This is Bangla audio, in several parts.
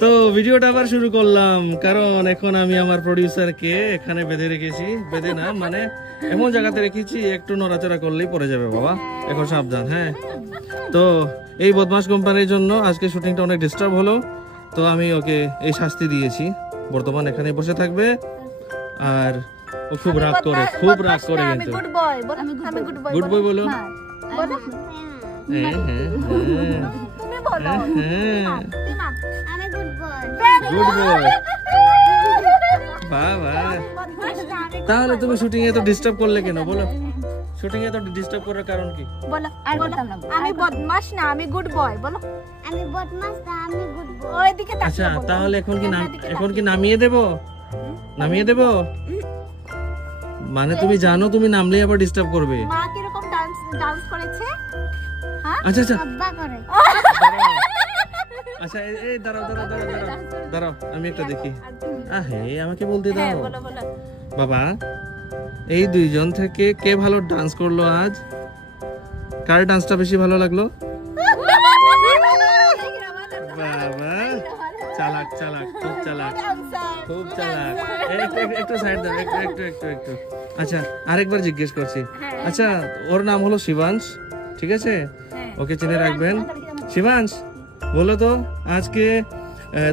তো ভিডিওটা আবার শুরু করলাম, কারণ এখন আমি আমার প্রডিউসারকে এখানে বেঁধে রেখেছি। বেঁধে না মানে এমন জায়গাতে রেখেছি, একটু নড়াচড়া করলেই পড়ে যাবে বাবা, এখন সাবধান। হ্যাঁ, তো এই বদমাশ কোম্পানির জন্য আজকে শুটিংটা অনেক ডিস্টার্ব হলো, তো আমি ওকে এই শাস্তি দিয়েছি। বর্তমান এখানে বসে থাকবে, আর ও খুব রাগ করে, খুব রাগ করে কিন্তু। গুড বয় বল, আমি গুড বয়। গুড বয় বলো। বলো হ্যাঁ হ্যাঁ তুমি বলো। হ্যাঁ, তিমা আমি গুড বয়। Good boy. বাবা, তাহলে তুমি শুটিং এ তো ডিস্টার্ব করলে কেন বলো? শুটিং এ তো ডিস্টার্ব করার কারণ কি? বলো আর বলতাম না, আমি বদমাশ না, আমি গুড বয়। বলো আমি বদমাশ না, আমি গুড বয়। ওইদিকে আচ্ছা, তাকিয়ে বলো। তাহলে এখন কি নামিয়ে দেব? নামিয়ে দেব মানে তুমি জানো তুমি নামলেই আবার ডিস্টার্ব করবে। মা কিরকম ডান্স করেছে? আচ্ছা আচ্ছা আব্বা করে। আচ্ছা, এই দাঁড়াও দাঁড়াও দাঁড়াও দাঁড়াও দাঁড়াও, আমি একটা দেখি। আহে, আমাকে বলতে হ্যাঁ দাও। বলো বলো। বাবা, এই দুইজন থেকে কে ভালো ডান্স করলো আজ? কার ডান্সটা বেশি ভালো লাগলো? বাবা, চালাক চালাক, খুব চালাক, খুব চালাক। একটু সাইড দাও, একটু। আচ্ছা, আরেকবার জিজ্ঞেস করছি। আচ্ছা, ওর নাম হলো শিবাংশ, ঠিক আছে? ওকে চিনে রাখবেন। শিবাংশ, বলো তো আজকে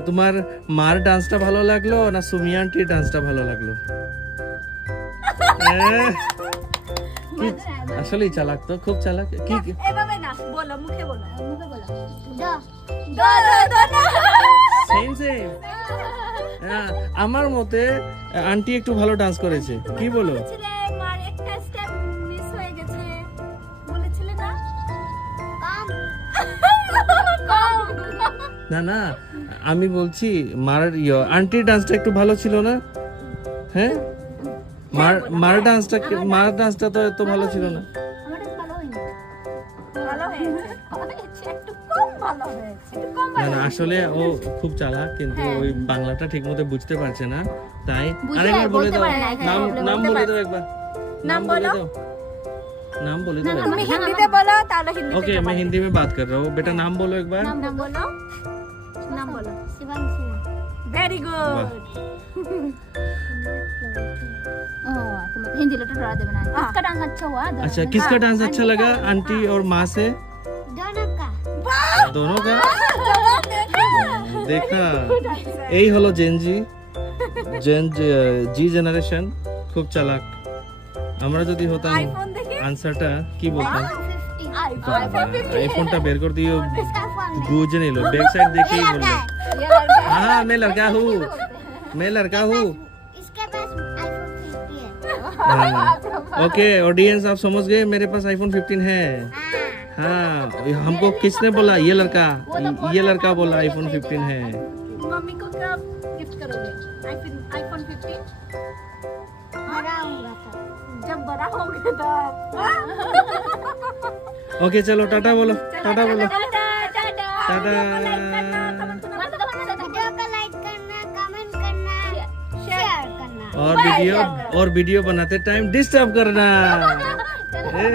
তোমার মার ডান্সটা ভালো লাগলো না সুমি আন্টির ডান্সটা ভালো লাগলো? আসলেই চালাক তো, খুব চালাক। কি এভাবে না, বলো মুখে বলো। মুখে বলো। দো। দো। Same same. আমার মতে আন্টি একটু ভালো ডান্স করেছে, কি বলো? বলেছিলে মার একটা স্টেপ মিস হয়ে গেছে, বলেছিলে না? কম। না না, আমি বলছি মার আন্টির ডান্সটা একটু ভালো ছিল না? হ্যাঁ, মার ডান্সটা তো এত ভালো ছিল না। আমাদের ভালো হয়নি। ভালো হয়েছে, একটু কম ভালো হয়েছে, একটু কম না না, আসলে ও খুব চালাক, কিন্তু ওই বাংলাটা ঠিক মতো বুঝতে পারছে না, তাই আরেকবার বলে দাও। নাম বলে দাও একবার। নাম বলে দাও। नाम बोले दो। তুমি হিন্দিতে বলো, তাহলে হিন্দিতে ओके, मैं हिंदी में बात कर रहा हूँ। बेटा नाम बोलो एक बार। নাম বলো, নাম বলো। Shivanshi. Very good. Hindi letter डरा देना। इसका डांस अच्छा हुआ। अच्छा, किसका डांस अच्छा लगा, आंटी और माँ से? दोनों का। दोनों का। देखा, यही হলো জেনজি, জি জেনারেশন, খুব চালাক। আমরা যদি হতাম আইফোন দেখে আনসারটা কি বলতাম? iPhone 15। আইফোনটা বের করে দিও, इसका फोन है। বুঝে নিল, ব্যাক সাইড দেখেই ये বললো। लड़का है। हाँ, मैं लड़का हूँ, मैं लड़का हूँ। इसके पास iPhone 15 है। ओके ऑडियंस, आप समझ गए, मेरे पास आईफोन 15 है। हाँ। हाँ, हमको किसने बोला? ये लड़का बोला आईफोन 15 है। मम्मी को क्या गिफ्ट करोगे? आईफोन 15 बड़ा होगा तो। जब बड़ा होगा तब। ओके चलो, टाटा बोलो, टाटा बोलो, टाटा टाटा। वीडियो को लाइक करना, कमेंट करना, शेयर करना। और वीडियो बनाते टाइम डिस्टर्ब करना। ए,